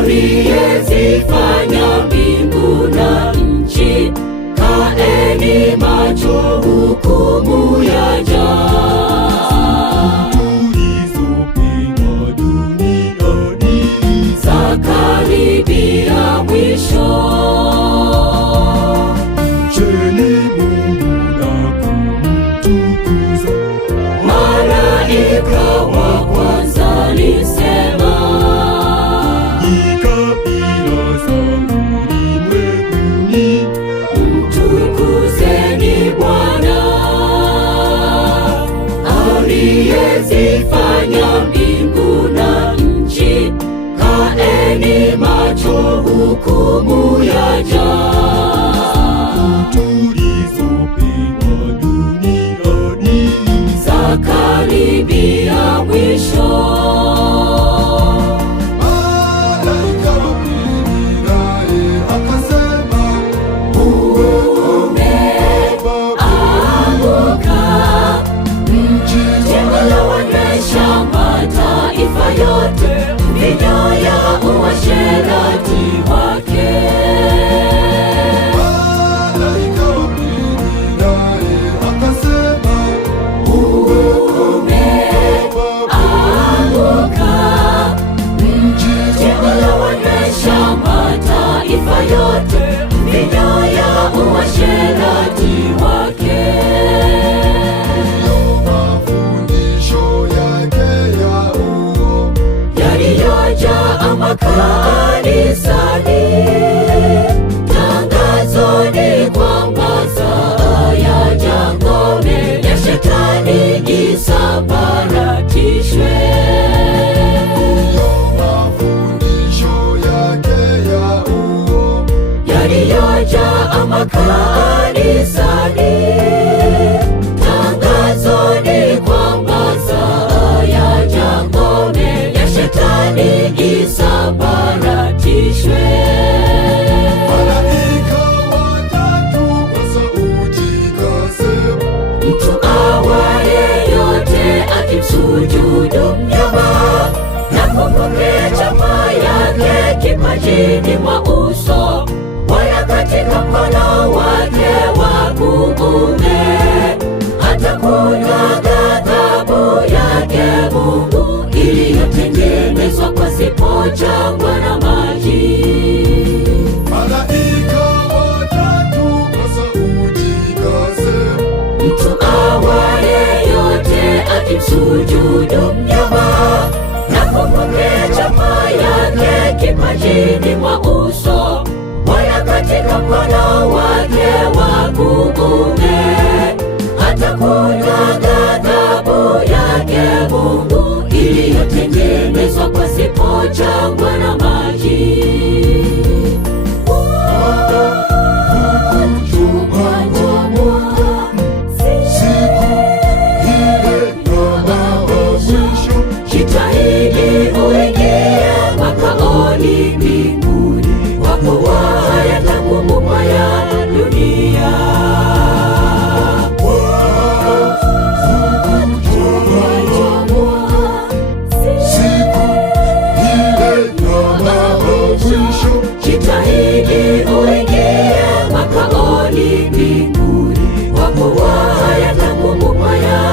aliyezifanya mbingu na nchi. Kaeni macho, hukumu yaja. Tulizopigwa duniani zakaribia mwisho. Mcheni Mungu na kumtukuza. Malaika wa kwanza alisema, kabila za ulimwenguni, mtukuzeni Bwana aliyezifanya mbingu na nchi. Kaeni macho, hukumu yaja. tulizopigwa duniani zakaribia mwisho. Malaika wa pili naye akasema, umeanguka mji ulioonyesha mataifa yote mvinyo ya uasherati wake. Malaika wa pili naye akasema, umeanguka mji ulioonyesha mataifa yote mvinyo ya uasherati wake. mafundisho yake ya uongo yaliyojaa makanisani. Tangazoni kwamba saa yaja, ngome ya shetani isambaratishwe. mafundisho yake ya uongo Yaliyojaa makanisani. Tangazoni kwamba saa yaja, ngome ya shetani isambaratishwe. Malaika watatu kwa sauti kasema, Mtu awaye yote akimsujudu mnyama na kupokea chapa yake kipajini mwa uso, wala katika mkono wake wa kuume, atakunywa ghadhabu yake Mungu iliyotengenezwa pasipo jangwa na maji. malaika watatu kwa sauti kasema, Mtu awaye yote akimsujudu mnyama